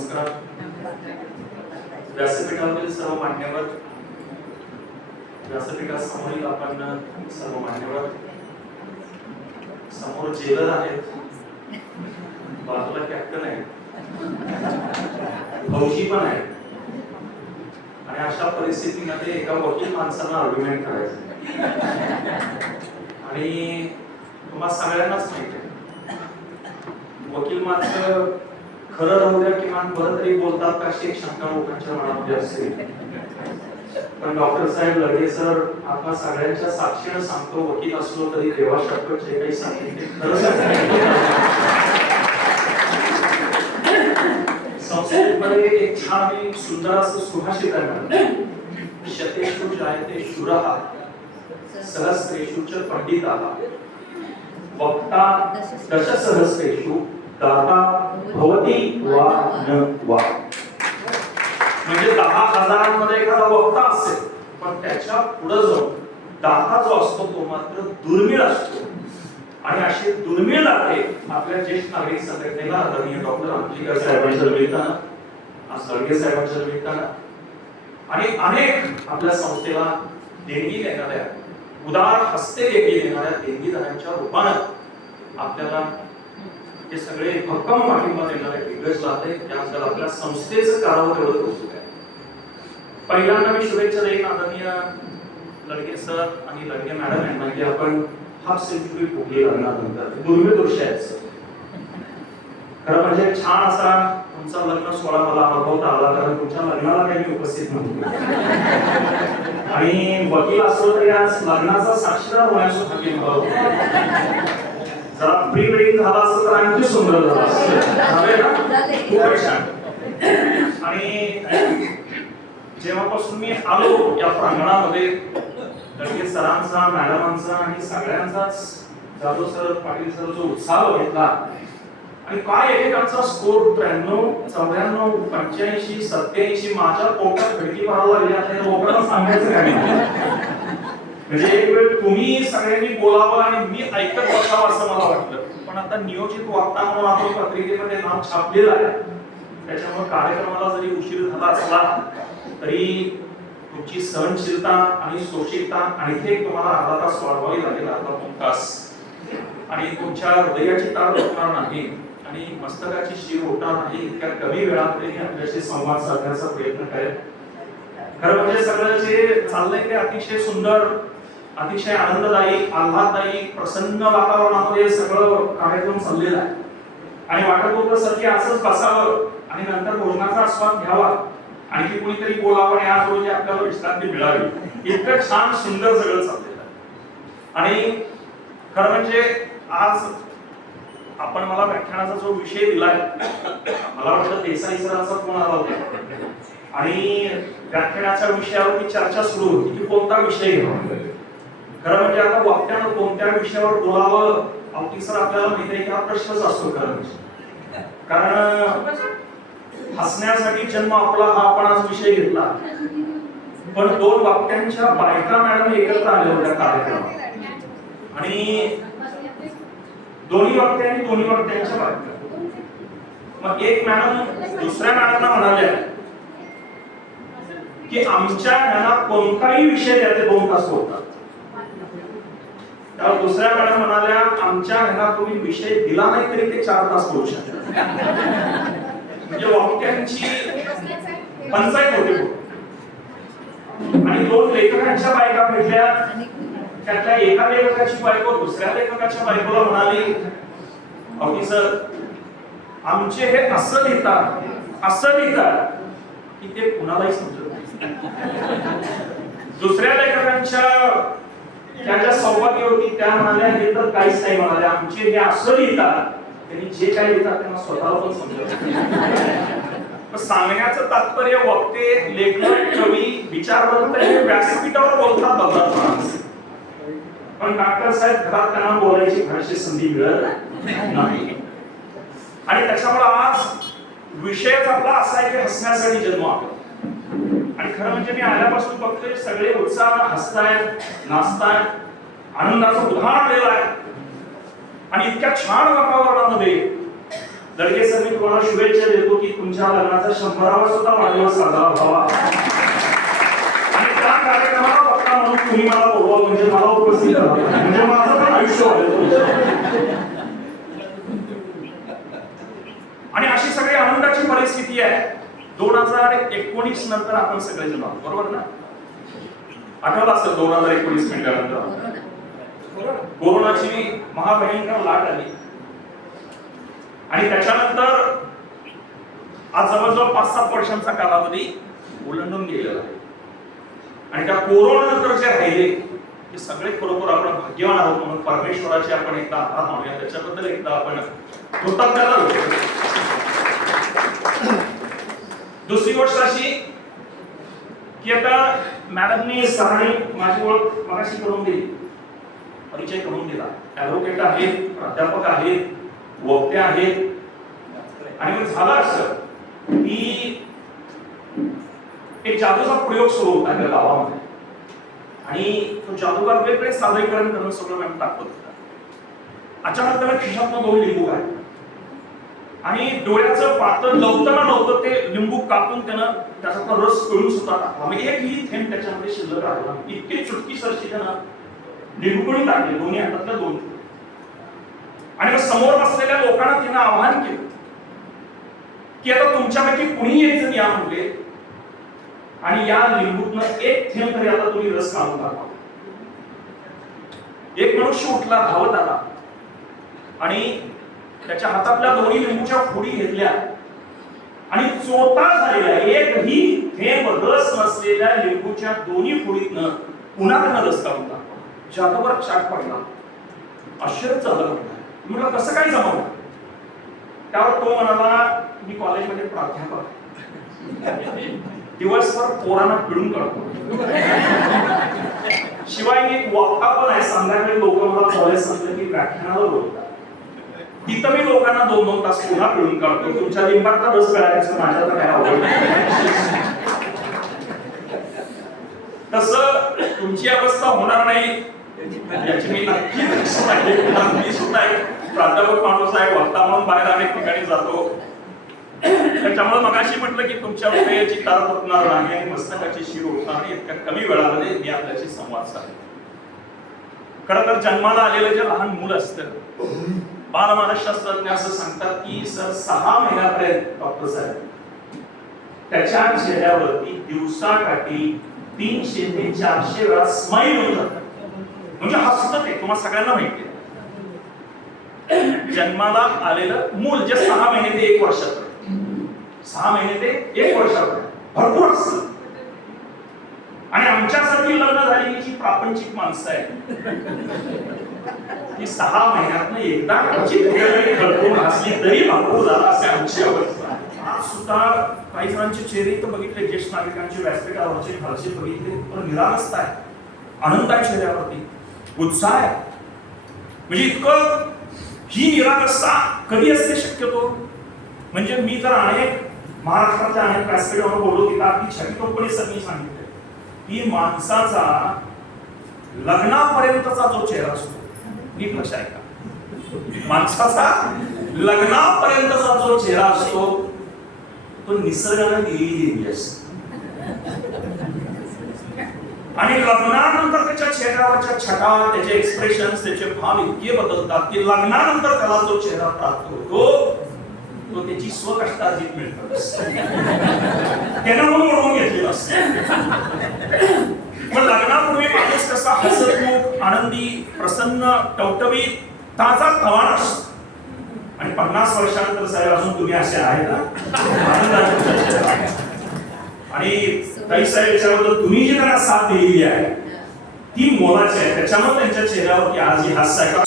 नमस्कार. व्यासपीठावरील सर्व मान्यवर व्यासपीठासमोरील आपण सर्व मान्यवर. समोर जेलर आहेत. बाजूला कॅप्टन आहे फौजी पण आहे आणि अशा परिस्थितीमध्ये एका वकील माणसाला आर्ग्युमेंट करायचं. आणि तुम्हाला सगळ्यांनाच माहिती आहे. वकील माणसं खरं राहू द्या किमान बरं तरी बोलतात का अशी एक शंका लोकांच्या मनामध्ये असते. पण डॉक्टर साहेब लढे सर आपण सगळ्यांच्या साक्षीनं सांगतो वकील असलो तरी देवा शपथ जे काही सांगितले संस्कृतमध्ये एक छान आणि सुंदर असं सुभाषित आहे मॅडम. शतेषु जायते शूरः सहस्रेषु च पंडिताः। वक्ता दशसहस्रेषु दाता भवती वा न वा. म्हणजे दहा हजारांमध्ये एखादा वक्ता असेल पण त्याच्या पुढे जाऊन दाता जो असतो तो मात्र दुर्मिळ असतो. आणि असे दुर्मिळ दाते आपल्या ज्येष्ठ नागरिक संघटनेला आदरणीय डॉक्टर आमटीकर साहेबांच्या निमित्तानं आज सळगे साहेबांच्या निमित्तानं. आणि अनेक आपल्या संस्थेला देणगी देणाऱ्या उदार हस्ते देणगी देणाऱ्या देणगीदारांच्या रूपानं आपल्याला हे सगळे भक्कम पाठिंबा देणारे दिग्गज लाभले याबद्दल आपल्या संस्थेचं कारभार तेवढं कौतुक आहे. पहिल्यांदा मी शुभेच्छा देईन आदरणीय लडके सर आणि लडके मॅडम यांना की आपण हाफ सेंचुरी फुगली लग्नानंतर. दुर्मिळ दृश्य आहेत सर. खरं म्हणजे छान असा तुमचा लग्न सोहळा मला अनुभवता आला कारण तुमच्या लग्नाला काही मी उपस्थित नव्हतो. आणि वकील असलो तरी आज लग्नाचा साक्षीदार होण्याचं भाग्य मला जरा प्री वेडिंग झाला असतं तर आणखी सुंदर झालं असतं. छान आणि जेव्हापासून मी आलो या प्रांगणामध्ये लडके सरांचा मॅडमांचा आणि सगळ्यांचाच जाधव सर पाटील सर जो उत्साह बघितला आणि काय एकेकांचा स्कोर त्र्याण्णव चौऱ्याण्णव पंच्याऐंशी सत्याऐंशी माझ्या पोटात खिडकी मारायला लागली. आता लोकांना सांगायचं काय? म्हणजे एक वेळ तुम्ही सगळ्यांनी बोलावं आणि मी ऐकत बसावं असं मला वाटलं. पण आता नियोजित वक्ता म्हणून आपण पत्रिकेमध्ये नाव छापलेलं आहे. त्याच्यामुळे कार्यक्रमाला जरी उशीर झाला असला तरी तुमची सहनशीलता आणि सोशिकता आणखी एक तुम्हाला अर्धा तास वाढवावी लागेल अर्धा दोन तास. आणि तुमच्या हृदयाची तार होणार नाही आणि मस्तकाची शीर होणार नाही इतक्या कमी वेळामध्ये मी आपल्याशी संवाद साधण्याचा प्रयत्न करेल खरं म्हणजे सगळं जे चाललंय ते अतिशय सुंदर अतिशय आनंददायी आल्हाददायी प्रसन्न वातावरणामध्ये सगळं कार्यक्रम चाललेला आहे. आणि वाटत होतं सर की असंच बसावं आणि नंतर भोजनाचा आस्वाद घ्यावा. आणखी कोणीतरी बोलावं आणि आज रोजी आपल्याला विश्रांती मिळावी. इतकं छान सुंदर सगळं चाललेलं आहे. आणि खरं म्हणजे आज आपण मला व्याख्यानाचा जो विषय दिलाय मला वाटतं देसाई सरांचा फोन आला होता. आणि व्याख्यानाच्या विषयावर चर्चा सुरू होती. की कोणता विषय घ्यावा? खरं म्हणजे आता वाक्यानं कोणत्या विषयावर बोलावं अवती सर आपल्याला माहिती आहे की हा प्रश्नच असतो खरं म्हणजे. कारण हसण्यासाठी जन्म आपला हा आपण आज विषय घेतला. पण दोन वाक्यांच्या बायका मॅडम एकत्र आल्या होत्या कार्यक्रमात. आणि दोन्ही वाक्य आणि दोन्ही वाक्यांच्या बायका. मग एक मॅडम दुसऱ्या मॅडमना म्हणाल्या की आमच्या ज्ञानात कोणताही विषय त्याचे ते दोन तास होतात. त्यावर दुसऱ्या मॅडम म्हणाल्या आमच्या घरात तुम्ही विषय दिला नाही तरी ते चार तास बोलू शकता. म्हणजे वाक्यांची पंचायत आणि दोन लेखकांच्या बायका भेटल्या. त्यातल्या एका लेखकाची बायको दुसऱ्या लेखकाच्या बायकोला म्हणाली ऑफिसर आमचे हे असं लिहितात असं लिहितात की ते कुणालाही समजत नाही. दुसऱ्या लेखकांच्या त्यांच्या सौभाग्य होती त्या म्हणाल्या हे तर काहीच नाही म्हणाल्या. आमचे हे असं लिहितात त्यांनी जे काही लिहितात त्यांना स्वतःला पण समजत सांगण्याचं तात्पर्य वक्ते लेखक कवी विचारवंत हे व्यासपीठावर बोलतात बघतात पण डॉक्टर साहेब घरात त्यांना बोलायची फारशी संधी मिळत नाही. आणि त्याच्यामुळे आज विषयच आपला असा आहे की हसण्यासाठी जन्म आपला आणि खरं म्हणजे मी आल्यापासून बघतोय सगळे उत्साह हसतायत नाचतायत आनंदाचा उधार आलेला आहे. आणि इतक्या छान वातावरणामध्ये दर्गे सर मी तुम्हाला शुभेच्छा देतो की तुमच्या लग्नाचा शंभरावा सुद्धा वाढदिवस साजरा व्हावा. आणि त्या कार्यक्रमाला वक्ता म्हणून तुम्ही मला बोलवा म्हणजे मला उपस्थित म्हणजे माझं पण आयुष्य वाढेल आणि अशी सगळी आनंदाची परिस्थिती आहे. दोन हजार एकोणीस नंतर आपण सगळेजण आहोत बरोबर ना? आठवलं असेल दोन हजार एकोणीस मिनिटानंतर कोरोनाची महाभयंकर लाट आली. आणि त्याच्यानंतर आज जवळजवळ पाच सात वर्षांचा कालावधी ओलांडून गेलेला आहे. आणि त्या कोरोना नंतर जे राहिले ते सगळे खरोखर आपण भाग्यवान आहोत म्हणून परमेश्वराचे आपण एकदा आभार मानूया त्याच्याबद्दल एकदा आपण कृतज्ञता दुसरी गोष्ट अशी की आता मॅडमनी सरांनी माझी ओळख मगाशी करून दिली. परिचय करून दिला. ऍडव्होकेट आहेत प्राध्यापक आहेत वक्ते आहेत. आणि मग झालं असं की एक जादूचा प्रयोग सुरू होता त्या गावामध्ये. आणि तो जादूगार वेगवेगळे सादरीकरण करणं सगळं मॅम दाखवत होता अचानक त्याला खिशातनं दोन लिंबू आहे आणि डोळ्याचं पातळ लवताना नव्हतं ते लिंबू कापून त्यानं त्याचा रस पिळून सुद्धा टाकला. म्हणजे एक ही थेंब त्याच्यामध्ये शिल्लक राहिला. इतकी चुटकी सरशी त्यानं लिंबू पिळून टाकले दोन्ही हातातल्या दोन. आणि मग समोर बसलेल्या लोकांना तिनं आवाहन केलं की आता तुमच्यापैकी कुणी एक जण या म्हणले. आणि या लिंबूतनं एक थेंब तरी आता तुम्ही रस काढून टाका. एक मनुष्य उठला धावत आला. आणि त्याच्या हातातल्या दोन्ही लिंबूच्या फोडी घेतल्या. आणि चोता झालेला एकही थेंब रस नसलेल्या लिंबूच्या दोन्ही फोडीतनं पुन्हा त्यांना रस काढून टाकला जादूवर चाट पडला. आश्चर्य झालं म्हटलं कसं काय जमवलं त्यावर तो म्हणाला मी कॉलेजमध्ये प्राध्यापक दिवसभर पोरांना पिळून काढतो. शिवाय मी एक वक्ता पण आहे. संध्याकाळी लोक मला कॉलेज सांगतात की व्याख्यानाला बोलतात. तिथं मी लोकांना दोन दोन तास पुन्हा पिळून काढतो. तुमच्या लिंबातला रस पिळायचं माझ्या तर काय आवड तस तुमची अवस्था होणार नाही याची मी नक्की दक्षता घेईन. मी सुद्धा एक प्राध्यापक माणूस आहे वक्ता म्हणून बाहेर अनेक ठिकाणी जातो. त्याच्यामुळे मगाशी म्हटलं की तुमच्या हृदयाची तार तुटणार नाही आणि मस्तकाची शिर उठणार नाही इतक्या कमी वेळामध्ये मी आपल्याशी संवाद साधेन खरं तर जन्माला आलेलं जे लहान मूल असतं बालमानसशास्त्रज्ञ असं सांगतात की सर सहा महिन्यापर्यंत डॉक्टर साहेब त्याच्या चेहऱ्यावरती दिवसाकाठी तीनशे ते चारशे वेळा स्माईल होऊन जातात म्हणजे हसत ते तुम्हाला सगळ्यांना माहिती आहे. जन्माला आलेलं मूल जे सहा महिने ते एक वर्षात सहा महिने ते एक वर्षात भरपूर असत आमच्यासारखी लग्न झालेली जी प्रापंचिक माणसं आहेत. ती सहा महिन्यात एकदा खडकून हसली तरी भरपूर झाला असे आमची अवस्था. आज सुद्धा काही जणांचे चेहरे तर बघितले ज्येष्ठ नागरिकांचे व्यासपीठावरचे घरचे बघितले. पण निरागस्त आहे. आनंद आहे चेहऱ्यावरती. उत्साह आहे. म्हणजे इतकं ही निरागस्ता कधी असते शक्यतो? म्हणजे मी तर अनेक महाराष्ट्राच्या अनेक व्यासपीठावर बोललो की अगदी छबी कंपनी सर मी की माणसाचा लग्नापर्यंतचा जो चेहरा असतो नीट लक्ष ऐका. माणसाचा लग्नापर्यंतचा जो चेहरा असतो तो निसर्गाने दिलेली असते. आणि लग्नानंतर त्याच्या चेहऱ्यावरच्या छटा त्याचे एक्सप्रेशन त्याचे भाव इतके बदलतात की लग्नानंतर त्याला जो चेहरा प्राप्त होतो तो त्याची स्वकष्टार्जित मिळतं त्यानं म्हणून म्हणून घेतलेलं असतं पण लग्नापूर्वी माणूस कसा हसतमुख आनंदी प्रसन्न टवटवीत ताजा तवाना असतो आणि पन्नास वर्षानंतर साहेब अजून तुम्ही असे आहे ना आणि काही साहेब याच्याबद्दल तुम्ही जी त्यांना साथ दिलेली आहे ती मोलाची आहे. त्याच्यामुळे त्यांच्या चेहऱ्यावरती आज ही हास्य आहे.